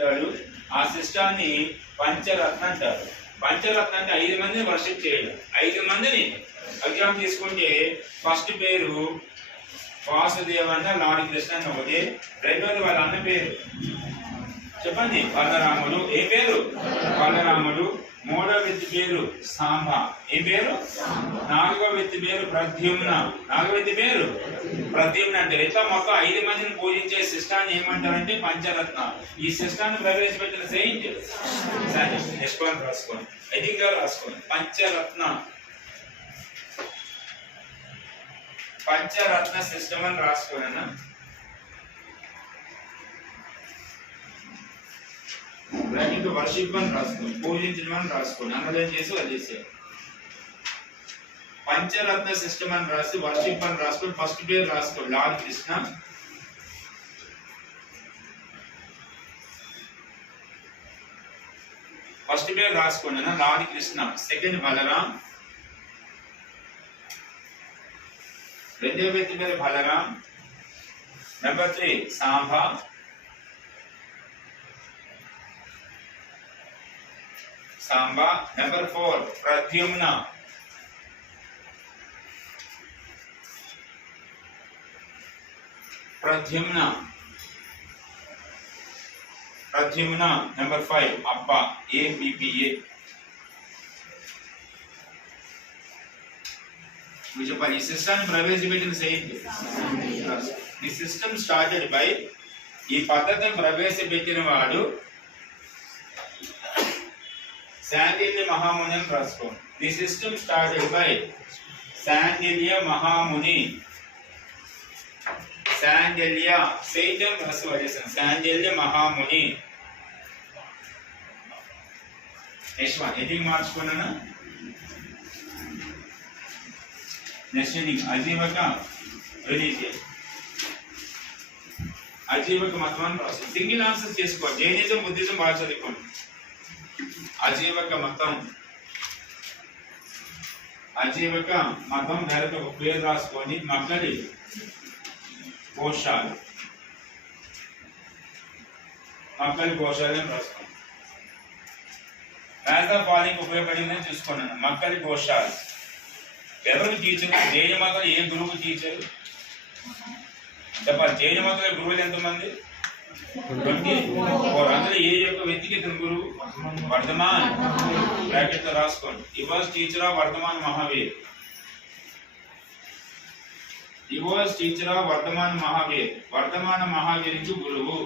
చెప్తాడు. ఆ సిస్టాన్ని పంచరత్న అంటారు. పంచరత్న అంటే 5 మందిని వర్షిప్ చేయడం. 5 మందిని ఎగ్జామ్ తీసుకుంటే ఫస్ట్ పేరు వాసుదేవన్న, లార్డ్ కృష్ణ అని ఒకటి. రెండోది వాళ్ళ అన్న పేరు చెప్పండి, బలరాముడు. ఏ పేరు? బలరాముడు. మూడో వ్యక్తి పేరు సాంబ. ఏ పేరు? నాలుగో వ్యక్తి పేరు ప్రద్యుమ్న. నాలుగో వ్యక్తి పేరు ప్రద్యుమ్న అంటారు. ఇట్లా మొత్తం 5 మందిని పూజించే సిస్టాన్ని ఏమంటారంటే పంచరత్న. ఈ సిస్టాన్ని ప్రవేశపెట్టిన సెయింట్ యశ్వంత్ రాసుకోండి, ఐదిగా రాసుకోండి. పంచరత్న, పంచరత్న సిస్టమ్ అని రాసుకోండి అన్న. బ్రాకెట్ వర్షిప్ అని రాసుకోండి, పూజించడం అని రాసుకోండి. అండర్లైన్ చేసి వదిలేసారు. పంచరత్న సిస్టమ్ అని రాసి వర్షిప్ అని రాసుకోండి. ఫస్ట్ పేరు రాసుకోండి లార్డ్ కృష్ణ. ఫస్ట్ పేరు రాసుకోండి అన్న లార్డ్ కృష్ణ. సెకండ్ బలరాం. రెండో వ్యక్తి పేరు Balaram. Number 3 Samba. Samba. Number 4 Pradyumna. Pradyumna. Pradyumna. Number 5 Abba. ABBA. చెప్పాలి. ఈ సిస్టమ్ ప్రవేశపెట్టిన సెయింట్. ఈ సిస్టమ్ స్టార్టెడ్ బై, ఈ పద్ధతిని ప్రవేశపెట్టిన వాడు శాండిల్య మహాముని అని రాసుకోండి. The system started by Shandilya Mahamuni. Shandilya సైతం రాసుకోవాలి. శాండిల్య మహాముని. నెక్స్ట్ వన్ ఎదిగి మార్చుకున్నాను. నెక్స్ట్ ఎదిగి అజీవక రిలీజియన్. అజీవక మతం అని రాసుకోండి. సింగిల్ ఆన్సర్ చేసుకోవాలి. జైనిజం, బుద్ధిజం బాగా చదువుకోండి. అజీవక మతం. అజీవక మతం డైరెక్ట్ ఒక పేరు రాసుకొని మక్కడి గోశాల. మక్కడి గోశాల రాసుకోండి. మ్యాథ్ ఆఫ్ ఫాలోయింగ్ ఉపయోగపడిందని చూసుకున్నాను. మక్కడి గోశాల. ఎవరు టీచర్? జైన మతం ఏ గురువు టీచర్ చెప్పాలి. జైన మతం గురువులు ఎంతమంది? 24. అందులో ఏ యొక్క వ్యక్తికి ఇతను గురువు? వర్ధమాన్. బ్రాకెట్ లో రాసుకోండి. He was teacher of Vardhaman Mahavir. He was teacher of Vardhaman Mahavir. Vardhaman మహావీర్కి గురువు.